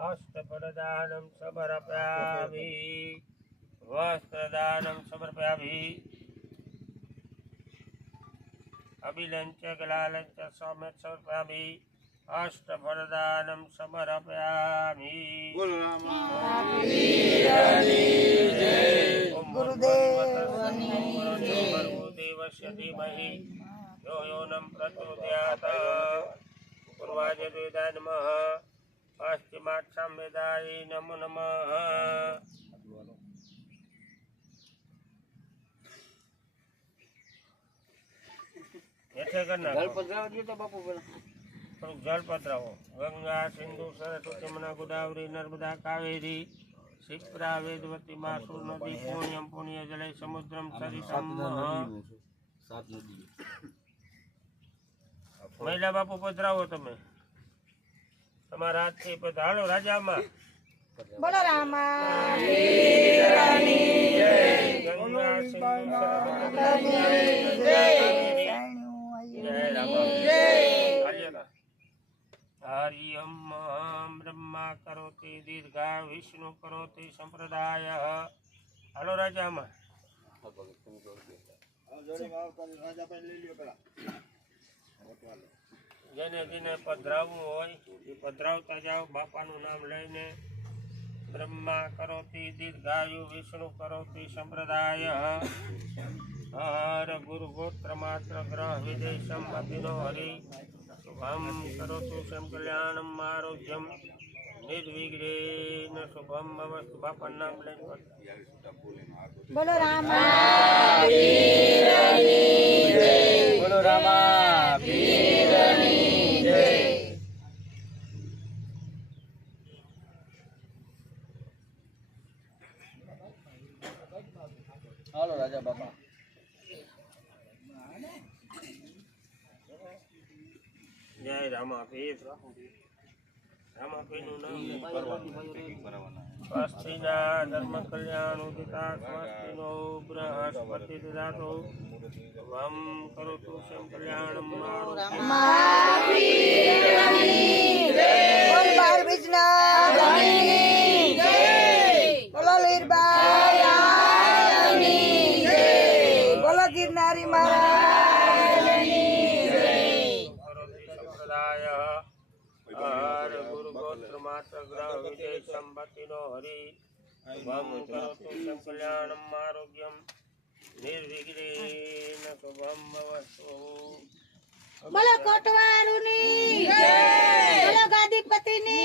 अष्टफलदानं समर्पयामि वस्त्रदानं समर्पयामि अभिलञ्च गलालञ्च सौम्यं समर्पयामि अष्टफलदानं समर्पयामि गुरुदेवस्य धीमहि यो यो न प्रचोदयात् पूर्वाय वेदाय नमः पश्चिमाक्षं वेदाय नमो नमः ऐसे करना जल पधराव दियो तो बापू बोला થોડુંક જળ પધરાવો ગંગા સિંધુ સરસ્વતી યમુના ગોદાવરી નર્મદા કાવેરી શિપ્રા વેદવતી માસુ નદી પુણ્યમ પુણ્ય જલે સમુદ્રમ સરિતમ મહિલા બાપુ પધરાવો તમે તમારા હાથથી પધારો રાજામાં બોલો રામા ગંગા સિંધુ हरियम ब्रह्मा करोति दीर्घा विष्णु करोति संप्रदाय हेलो राजा में जेने जेने पधरावू होय पधरावता जाओ बापानु नाम लईने ब्रह्मा करोति दीर्घायु विष्णु करोति संप्रदाय हर गुरु गोत्र मात्र ग्रह विदेशम अभिनो हरि शुभम करोतु शम कल्याणम आरोग्यम निर्विघ्नेन शुभम अवस्तु बापा नाम लेने बोलो रामा बोलो रामा हेलो राजा बाबा जय रामापीर रामापीर नाम स्वस्तिना धर्म कल्याण उदिता स्वस्तिनो बृहस्पति ददातु वम करोतु शम कल्याणम बोल बाल बिजना बोलो लीरबाई बोलो गिरनारी महाराज हर गुरु गोत्र मात्र ग्रह विदेश संपत्तिनो हरि शुभम करोतु शम कल्याणम आरोग्यम निर्विघ्नेन शुभम अवस्तु बोलो कोटवारुनी जय बोलो गादीपतिनी